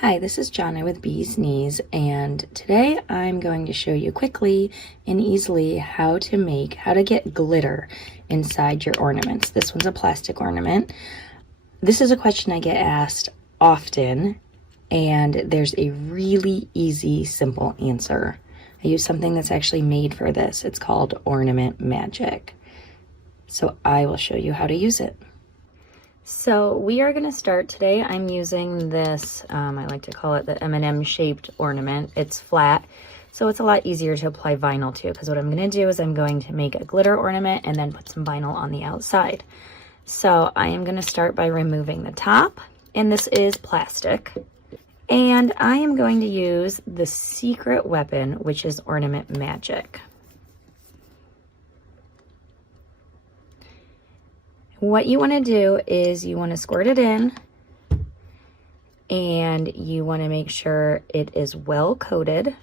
Hi, this is Jonna with Bee's Knees, and today I'm going to show you quickly and easily how to get glitter inside your ornaments. This one's a plastic ornament. This is a question I get asked often, and there's a really easy, simple answer. I use something that's actually made for this. It's called Ornament Magic. So I will show you how to use it. So we are going to start today. I'm using this, I like to call it the M&M shaped ornament. It's flat, so it's a lot easier to apply vinyl to, because what I'm going to do is I'm going to make a glitter ornament and then put some vinyl on the outside. So I am going to start by removing the top, and this is plastic. And I am going to use the secret weapon, which is Ornament Magic. What you want to do is you want to squirt it in, and you want to make sure it is well coated.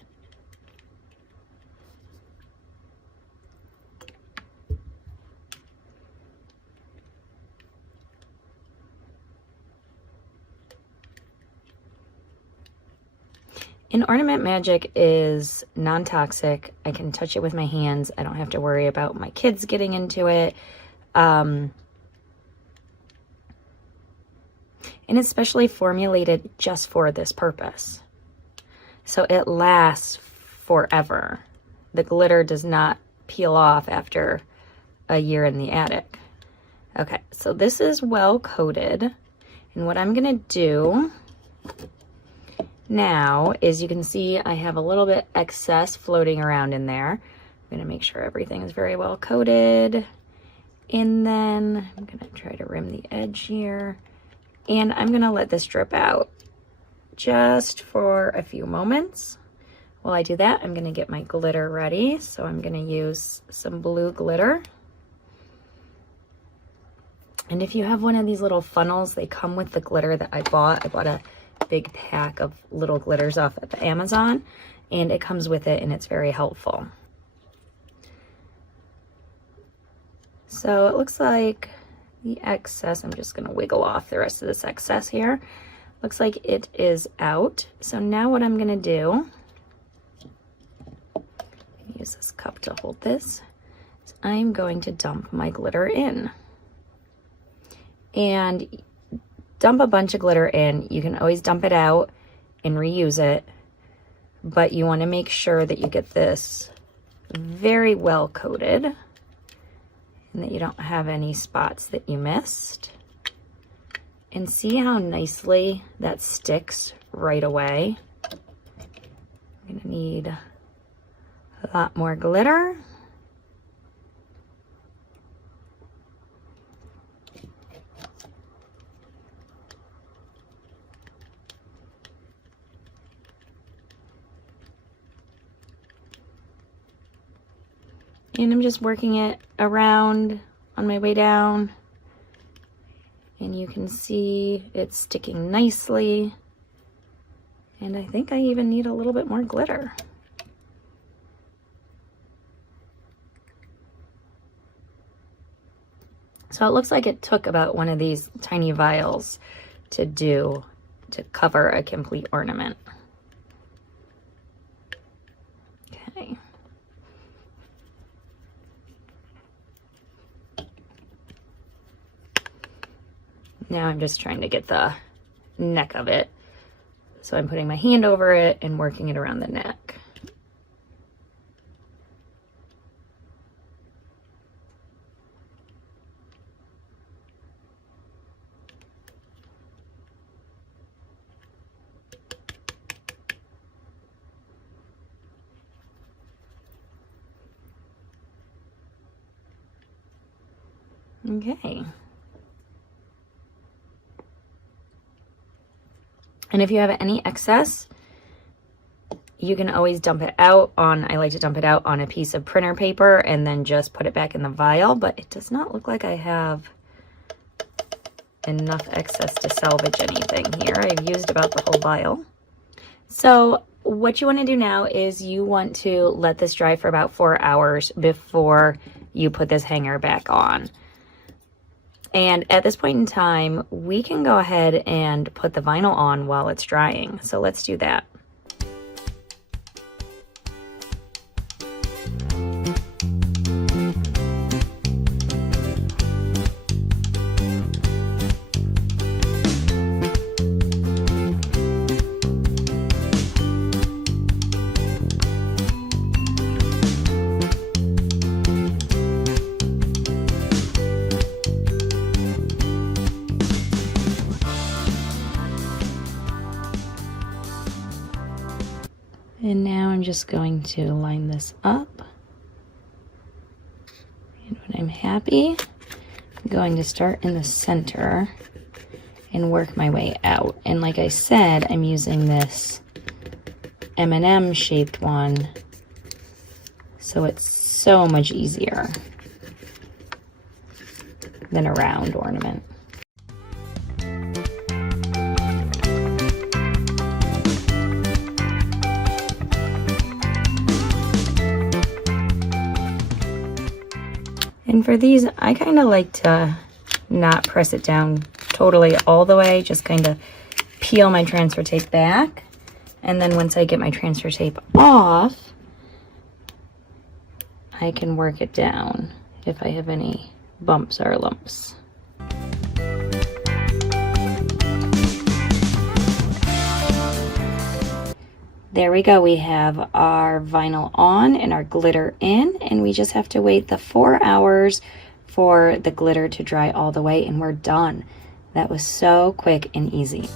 And Ornament Magic is non-toxic. I can touch it with my hands. I don't have to worry about my kids getting into it. And it's specially formulated just for this purpose. So it lasts forever. The glitter does not peel off after a year in the attic. Okay, so this is well coated. And what I'm gonna do now is, you can see I have a little bit excess floating around in there. I'm gonna make sure everything is very well coated. And then I'm gonna try to rim the edge here. And I'm gonna let this drip out just for a few moments. While I do that, I'm gonna get my glitter ready. So I'm gonna use some blue glitter. And if you have one of these little funnels, they come with the glitter that I bought. I bought a big pack of little glitters off at the Amazon, and it comes with it, and it's very helpful. So it looks like the excess, I'm just going to wiggle off the rest of this excess here. Looks like it is out. So now what I'm going to do, use this cup to hold this, is I'm going to dump my glitter in. And dump a bunch of glitter in. You can always dump it out and reuse it, but you want to make sure that you get this very well coated, and that you don't have any spots that you missed. And see how nicely that sticks right away. I'm gonna need a lot more glitter. And I'm just working it around on my way down. And you can see it's sticking nicely. And I think I even need a little bit more glitter. So it looks like it took about one of these tiny vials to cover a complete ornament. Okay. Now I'm just trying to get the neck of it. So I'm putting my hand over it and working it around the neck. Okay. And if you have any excess, you can always dump it out on, I like to dump it out on a piece of printer paper and then just put it back in the vial, but it does not look like I have enough excess to salvage anything here. I've used about the whole vial. So what you want to do now is you want to let this dry for about 4 hours before you put this hanger back on. And at this point in time, we can go ahead and put the vinyl on while it's drying. So let's do that. And now I'm just going to line this up. And when I'm happy, I'm going to start in the center and work my way out. And like I said, I'm using this M&M shaped one, so it's so much easier than a round ornament. And for these, I kind of like to not press it down totally all the way, just kind of peel my transfer tape back. And then once I get my transfer tape off, I can work it down if I have any bumps or lumps. There we go. We have our vinyl on and our glitter in, and we just have to wait the 4 hours for the glitter to dry all the way, and we're done. That was so quick and easy.